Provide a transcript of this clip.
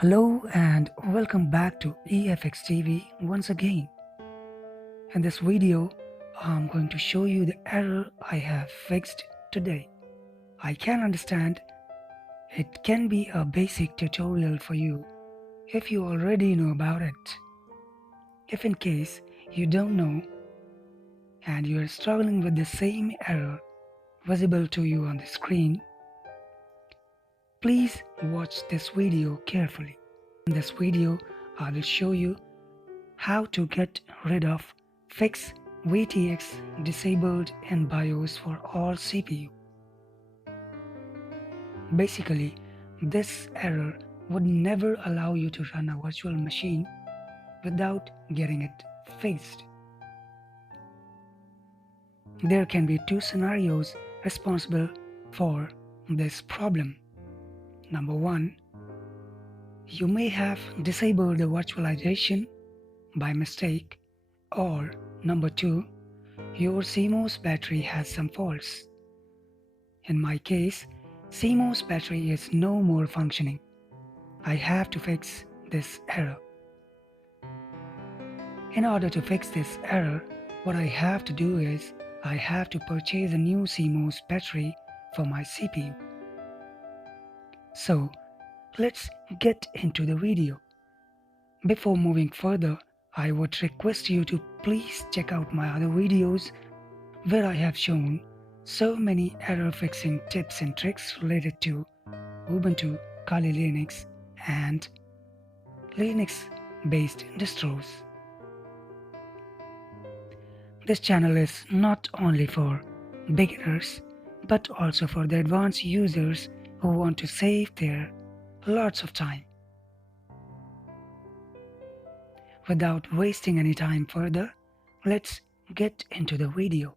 Hello and welcome back to EFX TV once again. In this video, I'm going to show you the error I have fixed today. I can understand it can be a basic tutorial for you if you already know about it. If in case you don't know and you are struggling with the same error visible to you on the screen, please watch this video carefully. In this video, I will show you how to get rid of fix VTX disabled in BIOS for all CPU. Basically, this error would never allow you to run a virtual machine without getting it fixed. There can be two scenarios responsible for this problem. Number one, you may have disabled the virtualization by mistake, or number two, your CMOS battery has some faults. In my case, CMOS battery is no more functioning. I have to fix this error. In order to fix this error, what I have to do is I have to purchase a new CMOS battery for my CPU. So let's get into the video. Before moving further, I would request you to please check out my other videos where I have shown so many error fixing tips and tricks related to Ubuntu, Kali Linux and Linux based distros. This channel is not only for beginners but also for the advanced users who want to save their lots of time. Without wasting any time further, let's get into the video.